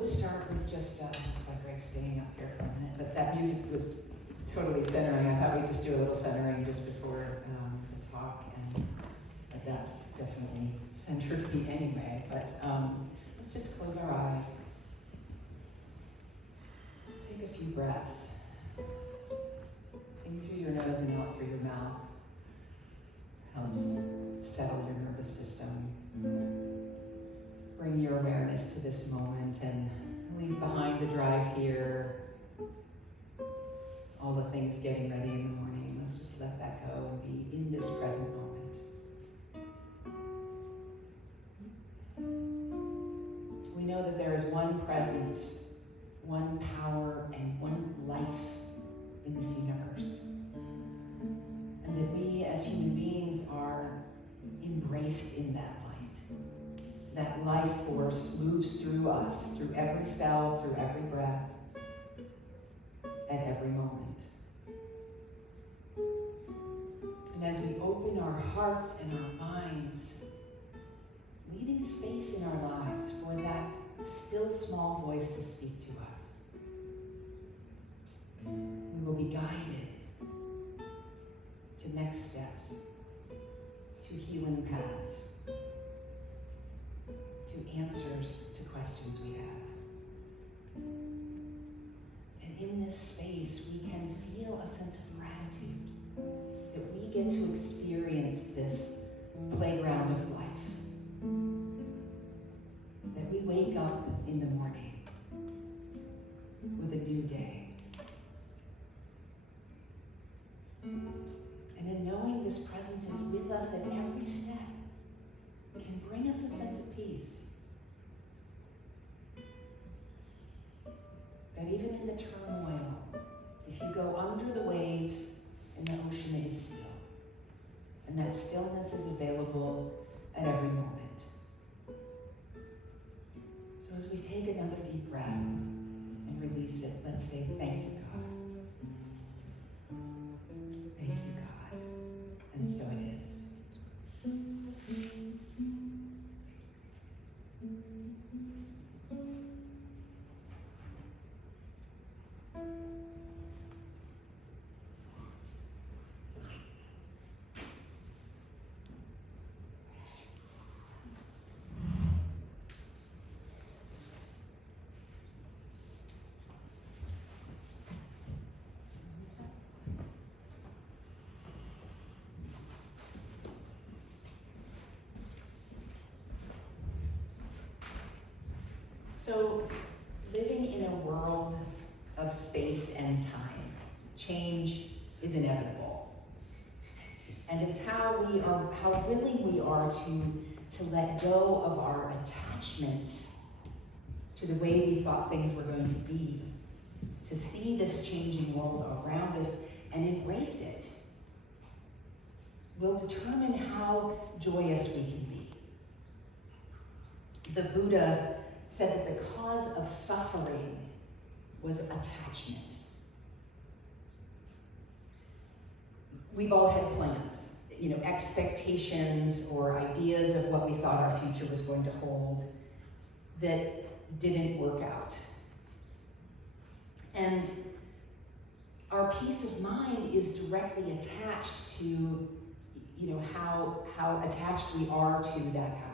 would start with just, that's why Greg's staying up here for a minute, but that music was totally centering. I thought we'd just do a little centering just before the talk, and that definitely centered me anyway. But let's just close our eyes. Take a few breaths. In through your nose and out through your mouth. Helps settle your nervous system. Bring your awareness to this moment and leave behind the drive here. All the things getting ready in the morning. Let's just let that go and be in this present moment. We know that there is one presence, one power, and one life in this universe. And that we as human beings are embraced in that light. That life force moves through us, through every cell, through every breath, at every moment. And as we open our hearts and our minds, leaving space in our lives for that still small voice to speak to us, we will be guided to next steps, to healing paths, to answers to questions we have. And in this space, we can feel a sense of gratitude that we get to experience this playground of life. That we wake up in the morning with a new day. And in knowing this presence is with us at every step, can bring us a sense of peace. That even in the turmoil, if you go under the waves in the ocean, it is still. And that stillness is available at every moment. So as we take another deep breath and release it, let's say, thank you, God. Thank you, God. And so it is. So, living in a world of space and time, change is inevitable. And it's how willing we are to let go of our attachments to the way we thought things were going to be, to see this changing world around us and embrace it, will determine how joyous we can be. The Buddha said that the cause of suffering was attachment. We've all had plans, expectations or ideas of what we thought our future was going to hold that didn't work out. And our peace of mind is directly attached to, how attached we are to that outcome.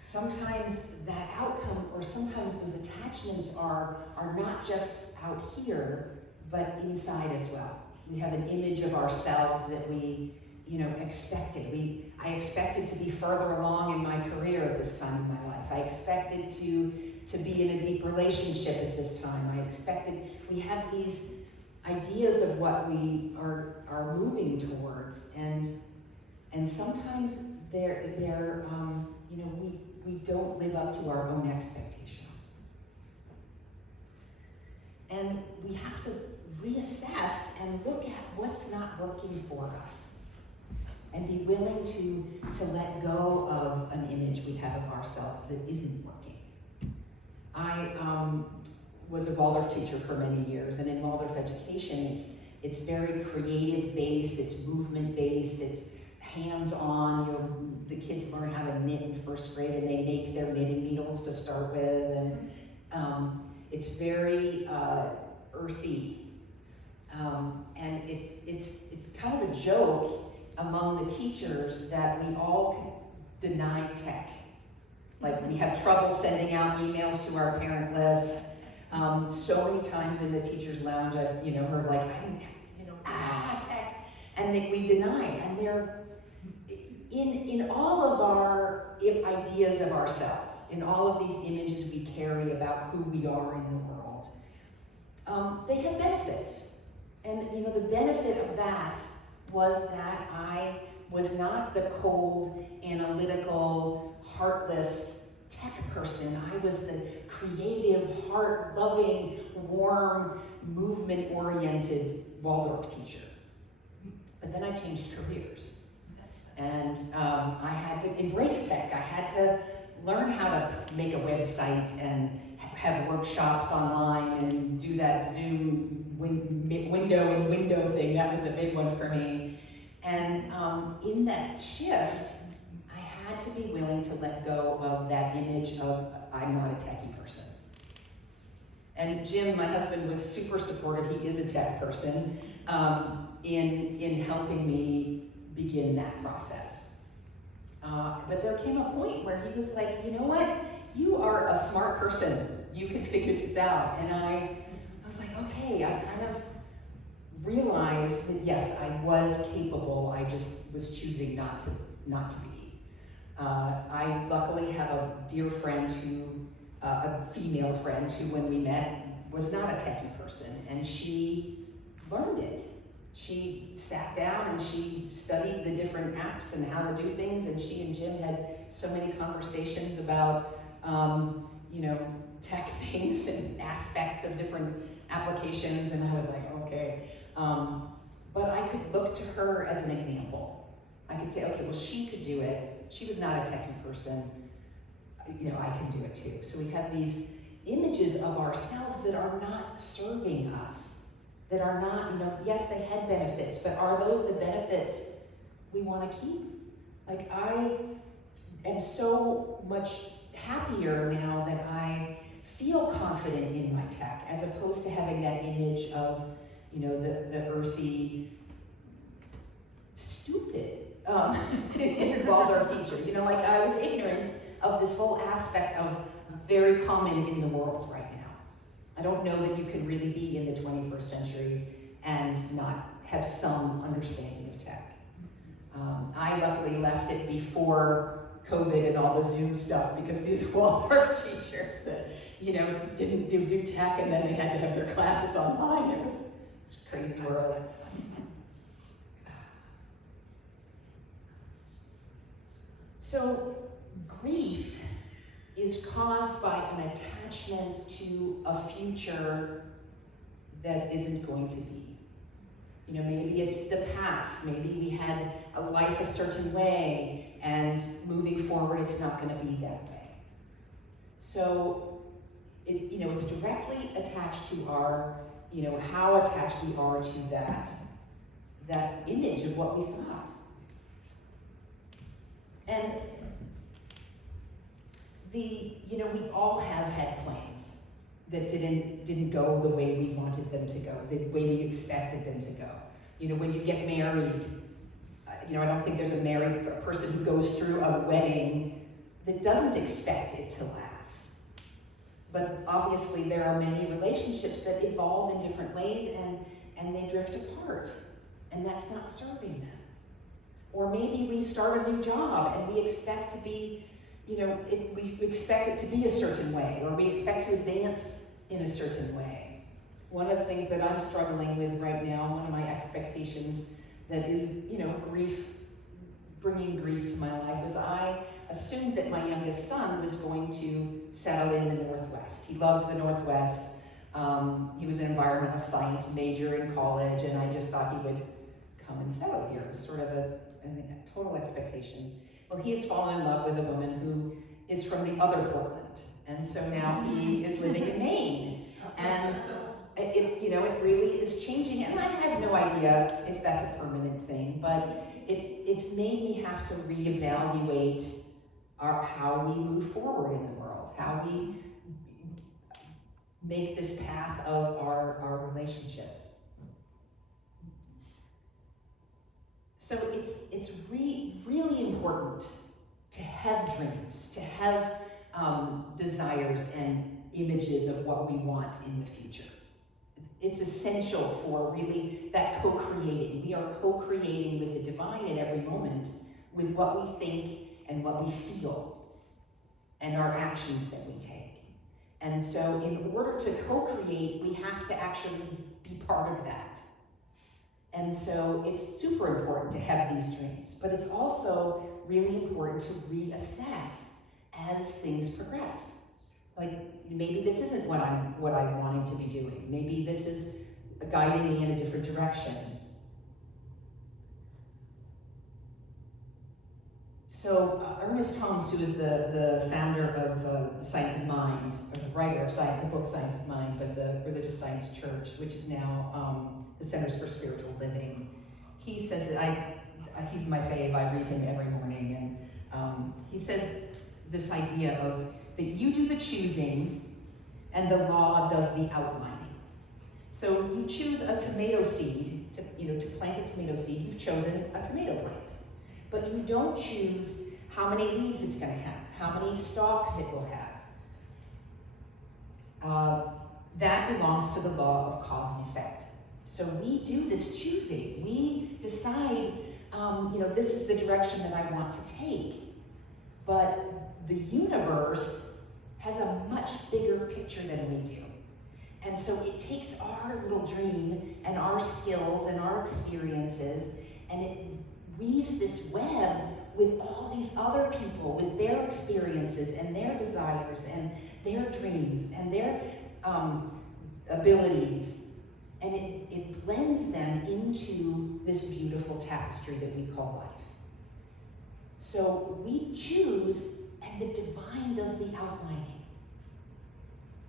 Sometimes that outcome, or sometimes those attachments are not just out here, but inside as well. We have an image of ourselves that we, expected. I expected to be further along in my career at this time in my life. I expected to be in a deep relationship at this time. We have these ideas of what we are moving towards, and sometimes we don't live up to our own expectations. And we have to reassess and look at what's not working for us and be willing to let go of an image we have of ourselves that isn't working. I was a Waldorf teacher for many years, and in Waldorf education, it's very creative based, it's movement based, it's hands-on. The kids learn how to knit in first grade, and they make their knitting needles to start with, and it's very earthy, and it's kind of a joke among the teachers that we all deny tech. Like, we have trouble sending out emails to our parent list. So many times in the teacher's lounge, I've heard like, I didn't have, tech, and we deny it. And they're in all of our ideas of ourselves, in all of these images we carry about who we are in the world. They have benefits, and the benefit of that was that I was not the cold, analytical, heartless tech person. I was the creative, heart-loving, warm, movement-oriented Waldorf teacher. But then I changed careers. And I had to embrace tech. I had to learn how to make a website and have workshops online and do that Zoom window thing. That was a big one for me. And in that shift, I had to be willing to let go of that image of I'm not a techie person. And Jim, my husband, was super supportive. He is a tech person in helping me begin that process. But there came a point where he was like, you know what? You are a smart person. You can figure this out. And I was like, okay. I kind of realized that yes, I was capable. I just was choosing not to be. I luckily have a dear friend a female friend who, when we met, was not a techie person, and she learned it. She sat down and she studied the different apps and how to do things, and she and Jim had so many conversations about, tech things and aspects of different applications, and I was like, okay. But I could look to her as an example. I could say, okay, well, she could do it. She was not a techie person. I can do it too. So we have these images of ourselves that are not serving us, that are not, yes, they had benefits, but are those the benefits we want to keep? Like, I am so much happier now that I feel confident in my tech, as opposed to having that image of, the earthy, stupid Waldorf teacher. Like, I was ignorant of this whole aspect of very common in the world right now. I don't know that you can really be in the 21st century and not have some understanding of tech. I luckily left it before COVID and all the Zoom stuff, because these Waldorf teachers that, didn't do tech, and then they had to have their classes online. It was a crazy world. So grief is caused by an attachment to a future that isn't going to be. Maybe it's the past. Maybe we had a life a certain way, and moving forward, it's not going to be that way. So, it's directly attached to our, how attached we are to that image of what we thought. And we all have had plans that didn't go the way we wanted them to go, the way we expected them to go. When you get married, I don't think there's a person who goes through a wedding that doesn't expect it to last. But obviously there are many relationships that evolve in different ways, and they drift apart, and that's not serving them. Or maybe we start a new job and we expect to be, we expect it to be a certain way, or we expect to advance in a certain way. One of the things that I'm struggling with right now, one of my expectations that is, bringing grief to my life, is I assumed that my youngest son was going to settle in the Northwest. He loves the Northwest. He was an environmental science major in college, and I just thought he would come and settle here. It was sort of a total expectation. Well, he has fallen in love with a woman who is from the other Portland, and so now he is living in Maine, and it really is changing. And I had no no idea if that's a permanent thing, but it's made me have to reevaluate how we move forward in the world, how we make this path of our relationship. So it's really important to have dreams, to have desires and images of what we want in the future. It's essential for really that co-creating. We are co-creating with the divine at every moment with what we think and what we feel and our actions that we take. And so in order to co-create, we have to actually be part of that. And so it's super important to have these dreams, but it's also really important to reassess as things progress. Like, maybe this isn't what I'm wanting to be doing. Maybe this is guiding me in a different direction. So Ernest Holmes, who is the founder of the Science of Mind, or the writer of the book Science of Mind, but the Religious Science Church, which is now the Centers for Spiritual Living, he says that he's my fave. I read him every morning, and he says this idea of that you do the choosing and the law does the outlining. So you choose a tomato seed, to plant a tomato seed, you've chosen a tomato plant. But you don't choose how many leaves it's going to have, how many stalks it will have. That belongs to the law of cause and effect. So we do this choosing. We decide, this is the direction that I want to take. But the universe has a much bigger picture than we do. And so it takes our little dream and our skills and our experiences, and it weaves this web with all these other people, with their experiences and their desires and their dreams and their abilities. And it blends them into this beautiful tapestry that we call life. So we choose, and the divine does the outlining.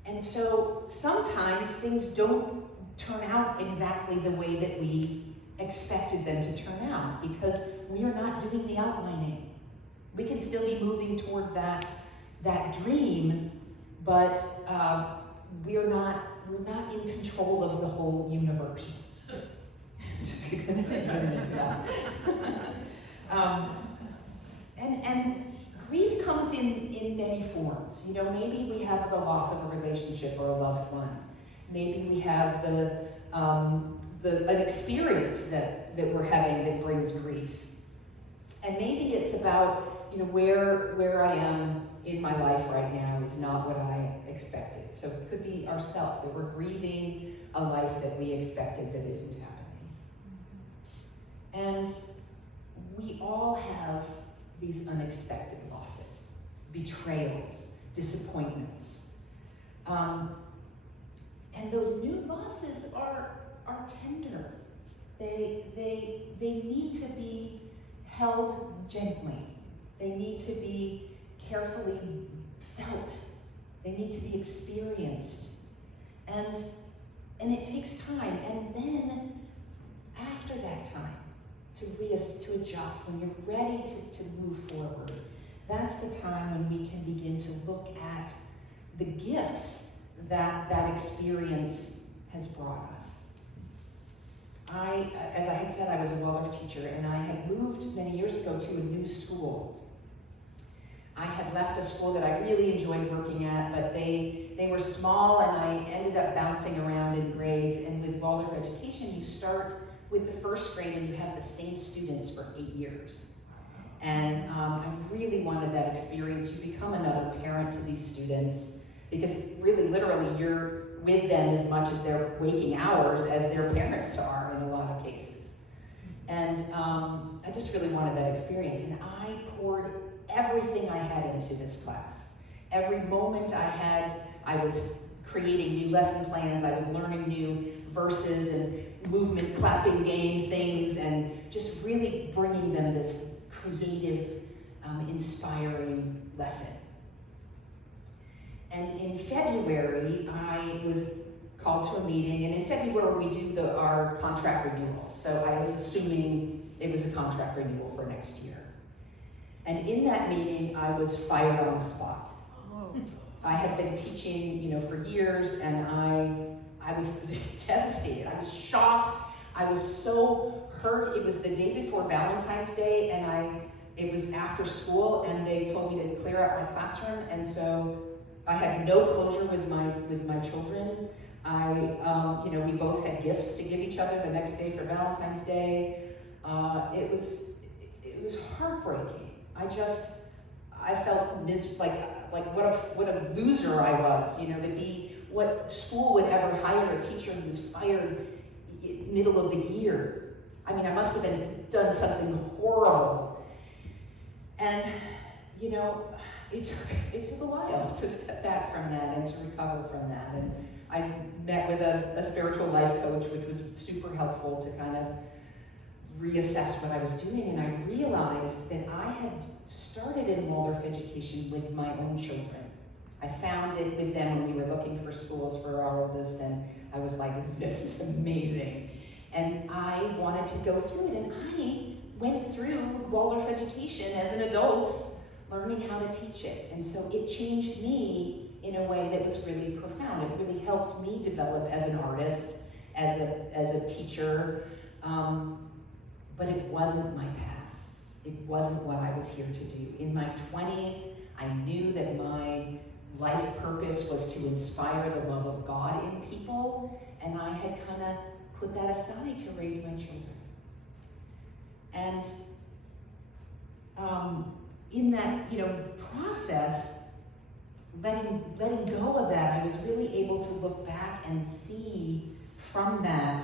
And so sometimes things don't turn out exactly the way that we expected them to turn out, because we are not doing the outlining. We can still be moving toward that dream, but we're not in control of the whole universe. And grief comes in many forms. Maybe we have the loss of a relationship or a loved one. Maybe we have an experience that we're having that brings grief. And maybe it's about, where I am in my life right now is not what I expected. So it could be ourselves, that we're grieving a life that we expected that isn't happening. And we all have these unexpected losses, betrayals, disappointments. And those new losses are tender. They need to be held gently. They need to be carefully felt. They need to be experienced. And it takes time. And then after that time, to adjust, when you're ready to move forward, that's the time when we can begin to look at the gifts that experience has brought us. As I had said, I was a Waldorf teacher, and I had moved many years ago to a new school. I had left a school that I really enjoyed working at, but they were small, and I ended up bouncing around in grades. And with Waldorf education, you start with the first grade and you have the same students for 8 years. And I really wanted that experience. You become another parent to these students, because really, literally, you're with them as much as their waking hours as their parents are in a lot of cases. And I just really wanted that experience. And I poured everything I had into this class. Every moment I had, I was creating new lesson plans, I was learning new verses and movement clapping game things, and just really bringing them this creative, inspiring lesson. And in February, I was called to a meeting, and in February we do our contract renewals. So I was assuming it was a contract renewal for next year. And in that meeting, I was fired on the spot. Oh. I had been teaching, for years, and I was devastated. I was shocked. I was so hurt. It was the day before Valentine's Day, and it was after school, and they told me to clear out my classroom, and so I had no closure with my children. We both had gifts to give each other the next day for Valentine's Day. It was heartbreaking. I felt like what a loser I was, to be what school would ever hire a teacher who was fired middle of the year. I mean, I must have done something horrible. And, it took a while to step back from that and to recover from that. And I met with a spiritual life coach, which was super helpful to kind of reassess what I was doing. And I realized that I had started in Waldorf education with my own children. I found it with them when we were looking for schools for our oldest, and I was like, this is amazing. And I wanted to go through it, and I went through Waldorf education as an adult, learning how to teach it. And so it changed me in a way that was really profound. It really helped me develop as an artist, as a teacher, but it wasn't my path. It wasn't what I was here to do. In my 20s, I knew that my life purpose was to inspire the love of God in people, and I had kind of put that aside to raise my children. And in that, process, letting go of that, I was really able to look back and see from that,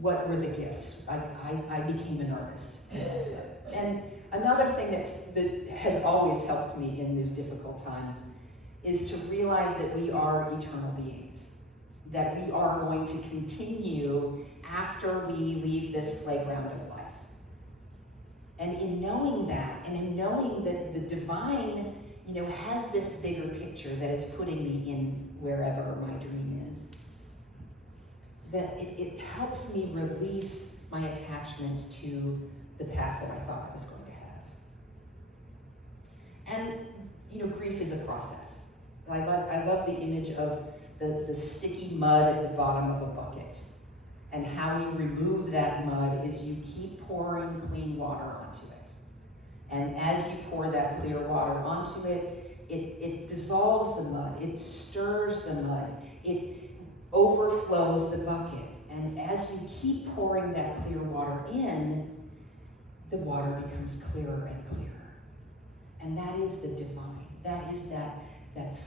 what were the gifts. I became an artist, as I said. And another thing that has always helped me in those difficult times is to realize that we are eternal beings, that we are going to continue after we leave this playground of life. And in knowing that, and in knowing that the divine, has this bigger picture that is putting me in wherever my dream is, that it helps me release my attachments to the path that I thought I was going to have. And, grief is a process. I love the image of the sticky mud at the bottom of a bucket. And how you remove that mud is you keep pouring clean water onto it. And as you pour that clear water onto it, it dissolves the mud, it stirs the mud, it overflows the bucket. And as you keep pouring that clear water in, the water becomes clearer and clearer. And that is the divine. That is that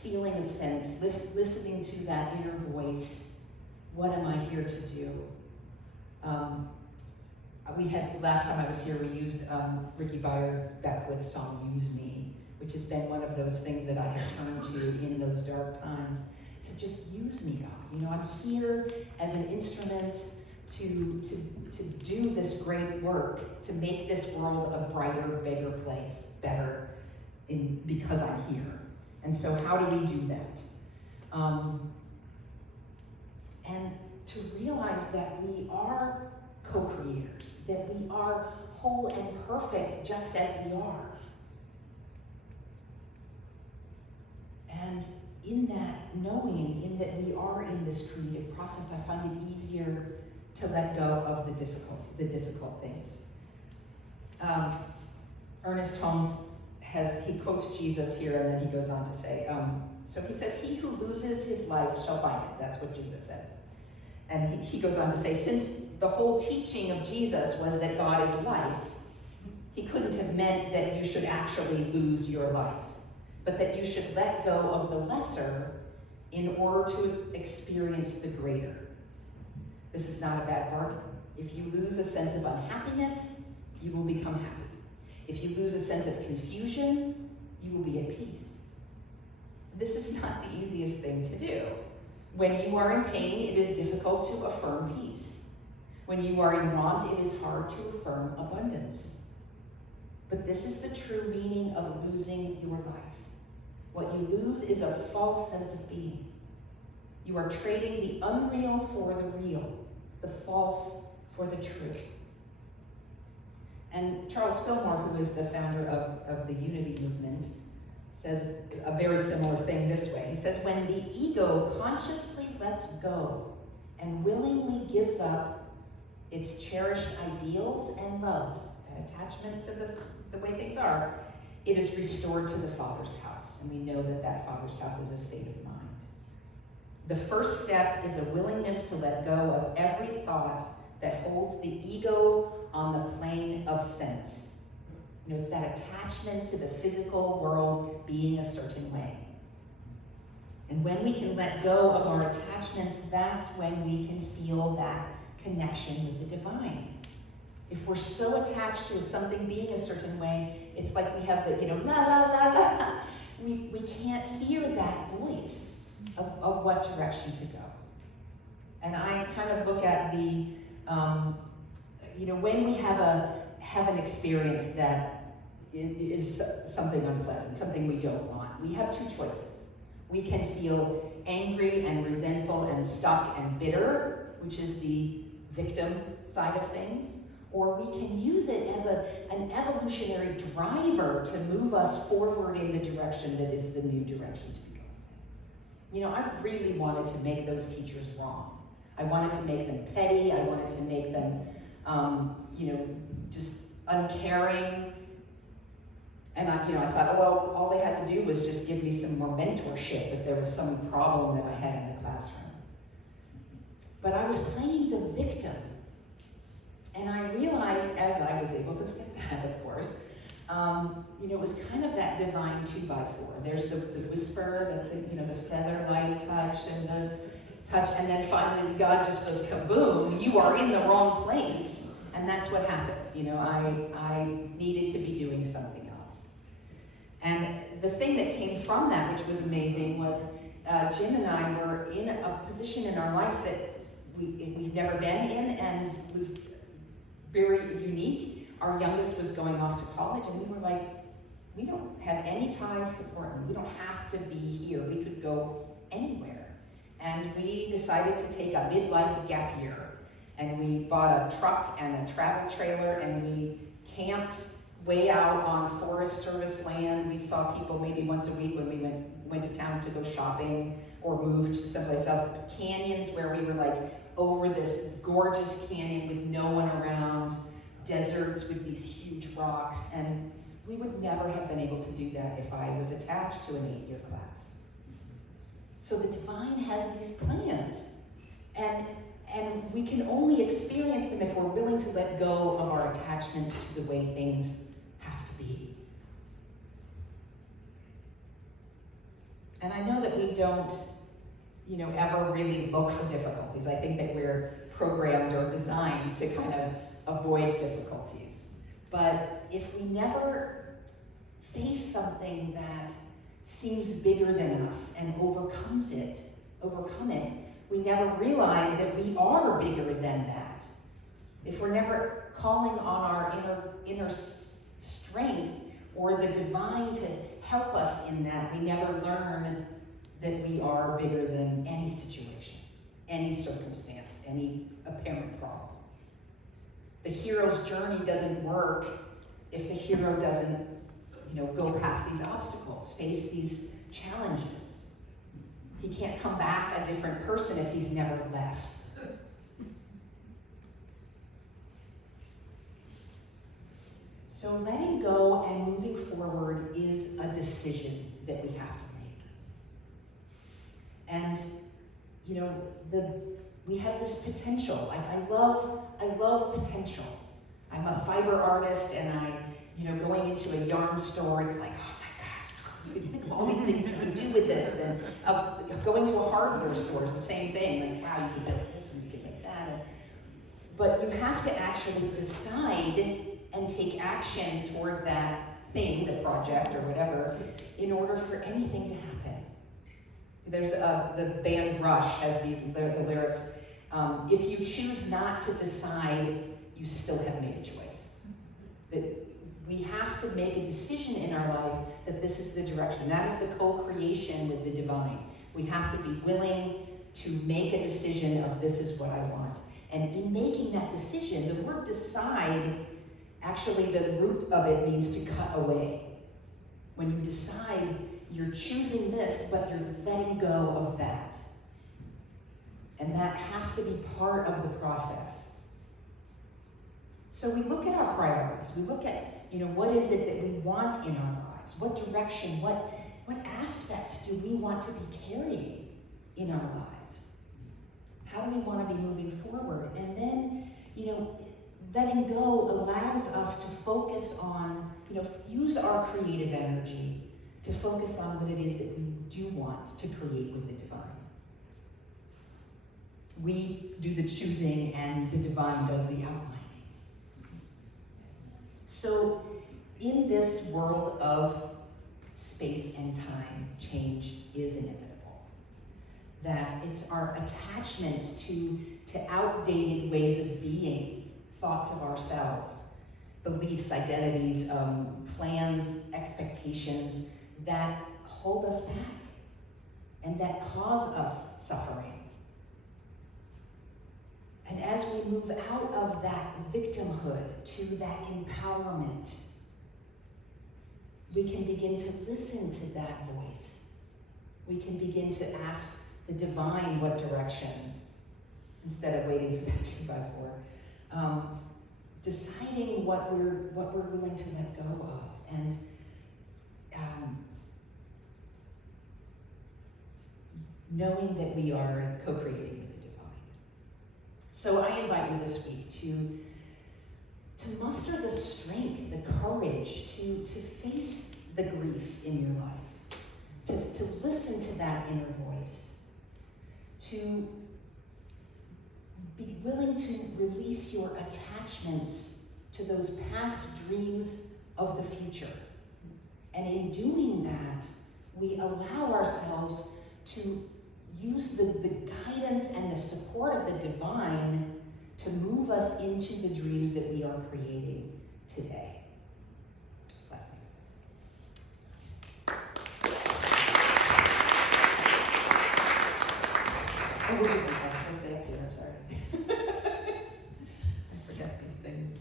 feeling of sense, listening to that inner voice. What am I here to do? Last time I was here, we used Ricky Beckwith's song, Use Me, which has been one of those things that I have turned to in those dark times, to just use me, God. I'm here as an instrument to do this great work, to make this world a brighter, bigger place, better, because I'm here. And so how do we do that? And to realize that we are co-creators, that we are whole and perfect just as we are. And in that knowing, in that we are in this creative process, I find it easier to let go of the difficult things. Ernest Holmes he quotes Jesus here, and then he goes on to say, so he says, he who loses his life shall find it. That's what Jesus said. And he goes on to say, since the whole teaching of Jesus was that God is life, he couldn't have meant that you should actually lose your life, but that you should let go of the lesser in order to experience the greater. This is not a bad bargain. If you lose a sense of unhappiness, you will become happy. If you lose a sense of confusion, you will be at peace. This is not the easiest thing to do. When you are in pain, it is difficult to affirm peace. When you are in want, it is hard to affirm abundance. But this is the true meaning of losing your life. What you lose is a false sense of being. You are trading the unreal for the real, the false for the true. And Charles Fillmore, who is the founder of the Unity movement, says a very similar thing this way. He says, when the ego consciously lets go and willingly gives up its cherished ideals and loves, that attachment to the way things are, it is restored to the Father's house. And we know that that Father's house is a state of mind. The first step is a willingness to let go of every thought that holds the ego on the plane of sense. You know, it's that attachment to the physical world being a certain way. And when we can let go of our attachments, that's when we can feel that connection with the divine. If we're so attached to something being a certain way, it's like we have the, you know, la la la la. We can't hear that voice of what direction to go. And I kind of look at the, you know, when we have an experience that is something unpleasant, something we don't want, we have two choices. We can feel angry and resentful and stuck and bitter, which is the victim side of things, or we can use it as an evolutionary driver to move us forward in the direction that is the new direction to be going. You know, I really wanted to make those teachers wrong. I wanted to make them petty. I wanted to make them, you know, just uncaring. And I thought, oh, well, all they had to do was just give me some more mentorship if there was some problem that I had in the classroom. But I was playing the victim. And I realized, as I was able to step back, of course, you know, it was kind of that divine 2x4. There's the whisper, the feather light touch, and the touch, and then finally God just goes kaboom, you are in the wrong place. And that's what happened. You know, I needed to be doing something else. And the thing that came from that, which was amazing, was Jim and I were in a position in our life that we've never been in, and was very unique. Our youngest was going off to college, and we were like, we don't have any ties to Portland. We don't have to be here. We could go anywhere. And we decided to take a midlife gap year. And we bought a truck and a travel trailer, and we camped way out on Forest Service land. We saw people maybe once a week when we went to town to go shopping or moved to someplace else. Canyons where we were like over this gorgeous canyon with no one around, deserts with these huge rocks, and we would never have been able to do that if I was attached to an 8-year class. So the divine has these plans, and we can only experience them if we're willing to let go of our attachments to the way things have to be. And I know that we don't, you know, ever really look for difficulties. I think that we're programmed or designed to kind of avoid difficulties. But if we never face something that seems bigger than us and overcome it, we never realize that we are bigger than that. If we're never calling on our inner strength or the divine to help us in that, we never learn that we are bigger than any situation, any circumstance, any apparent problem. The hero's journey doesn't work if the hero doesn't, you know, go past these obstacles, face these challenges. He can't come back a different person if he's never left. So letting go and moving forward is a decision that we have to make. And, you know, we have this potential. Like, I love potential. I'm a fiber artist, and going into a yarn store, it's like, oh my gosh, you can think of all these things you could do with this. And going to a hardware store is the same thing. Like, wow, you can build this and you can make that. But you have to actually decide and take action toward that thing, the project or whatever, in order for anything to happen. There's the band Rush has the lyrics, if you choose not to decide, you still have made a choice. That we have to make a decision in our life that this is the direction. That is the co-creation with the divine. We have to be willing to make a decision of this is what I want. And in making that decision, the word decide, actually the root of it means to cut away. When you decide, you're choosing this, but you're letting go of that. And that has to be part of the process. So we look at our priorities. We look at, what is it that we want in our lives? What direction, what aspects do we want to be carrying in our lives? How do we want to be moving forward? And then, letting go allows us to focus on, use our creative energy to focus on what it is that we do want to create with the divine. We do the choosing and the divine does the outlining. So in this world of space and time, change is inevitable. That it's our attachment to outdated ways of being, thoughts of ourselves, beliefs, identities, plans, expectations that hold us back and that cause us suffering. And as we move out of that victimhood to that empowerment, we can begin to listen to that voice. We can begin to ask the divine what direction, instead of waiting for that 2x4. Deciding what we're willing to let go of, and knowing that we are co-creating with the divine. So I invite you this week to muster the strength, the courage to face the grief in your life, to listen to that inner voice, to be willing to release your attachments to those past dreams of the future. And in doing that, we allow ourselves to use the guidance and the support of the divine to move us into the dreams that we are creating today. Blessings. Oh, we'll say up here, sorry. I forget these things.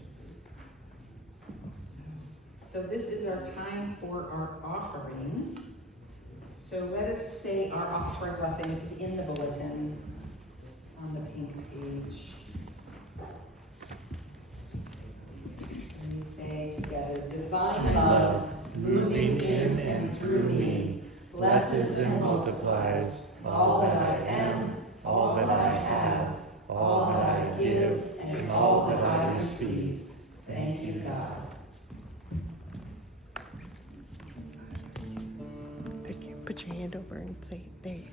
So this is our time for our offering. So let us say our offertory blessing, which is in the bulletin on the pink page. And we say together, divine love, moving in and through me, blesses and multiplies all that I am, all that I have, all that I give, and all that I receive. Thank you, God. Put your hand over and say, there you go.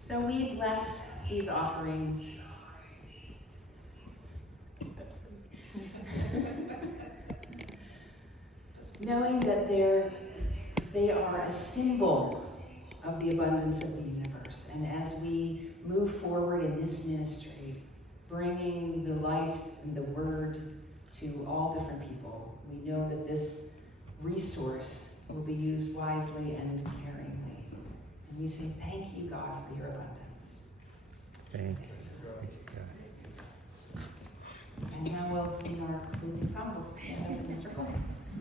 So we bless these offerings. Knowing that they are a symbol of the abundance of the universe. And as we move forward in this ministry, bringing the light and the word to all different people, we know that this resource will be used wisely and caringly. And we say, thank you, God, for your abundance. Thank you. And now we'll see our closing psalm. We'll stand up in the circle.